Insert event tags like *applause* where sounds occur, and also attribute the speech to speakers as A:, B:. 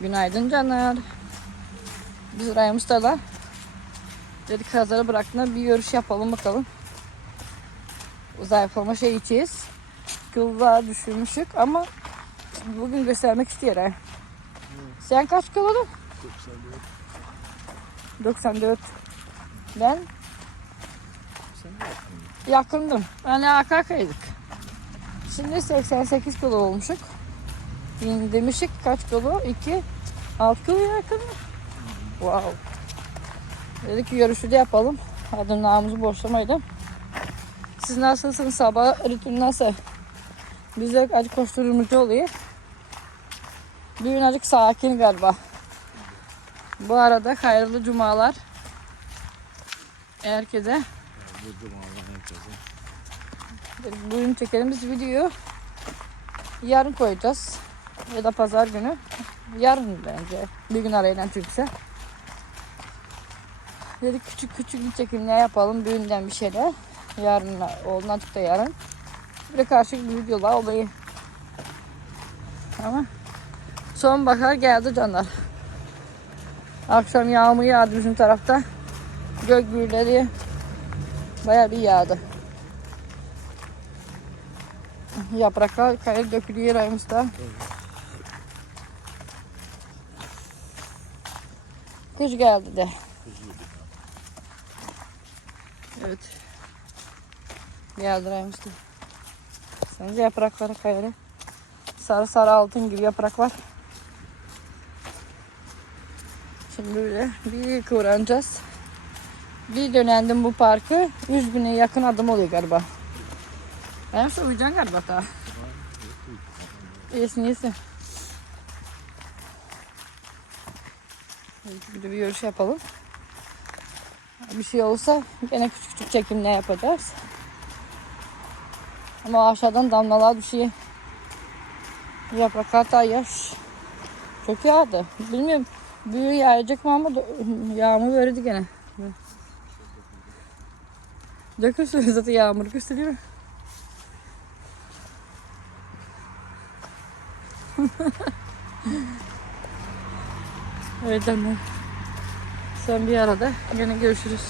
A: Günaydın canlar. Biz Rayım Usta'la dedik kazara bıraktığında bir görüş yapalım bakalım. Zayıflama şey içeceğiz. Kıllar düşürmüşük ama bugün göstermek istiyorum. Sen kaç kilodun? 94. Ben yakındım. Yani AKK'ydık. Şimdi 88 kilo olmuşuk. Yani demişik kaç kilo? 2 6 kilo yakın? Wow. Dedik ki görüşü de yapalım. Adımlarımızı boşlamaydı. Siz nasılsınız? Sabah ritmi nasıl? Bizde acı koşturmacı oluyor. Bugün acık sakin galiba. Bu arada hayırlı cumalar. Herkese. Bugün çektiğimiz videoyu yarın koyacağız. Ya da pazar günü. Yarın bence. Bir gün arayla Türkse. Dedik küçük küçük bir çekimler yapalım. Bugünden bir şeyler. Yarın oldu açık da yarın. Bir de karışık bir videolar olayı. Ama sonbahar geldi canlar. Akşam yağmur yağdı bizim tarafta. Gök gürleri bayağı bir yağdı. Yapraklar kayıp dökülüyor ayımızda. Kış geldi de. Evet. Geldi ayımızda. Sence yaprakları kayarı. Sarı sarı altın gibi yaprak var. Şimdi böyle bir kıvranacağız. Bir dönendim bu parkı. 100 bine yakın adım oluyor galiba. Ben uyuyacaksın galiba daha. İyisin iyisin. Bir de bir yürüyüş yapalım. Bir şey olursa gene küçük küçük çekimler yapacağız. Ama aşağıdan damlalar düşüyor. Yapraklar daha yaş. Çok yağdı. Bilmiyorum büyü yağacak mı ama yağmur verdi gene. Dökülsün zaten yağmur gösteriyor. *laughs* evet anne. Sen bir arada gene görüşürüz.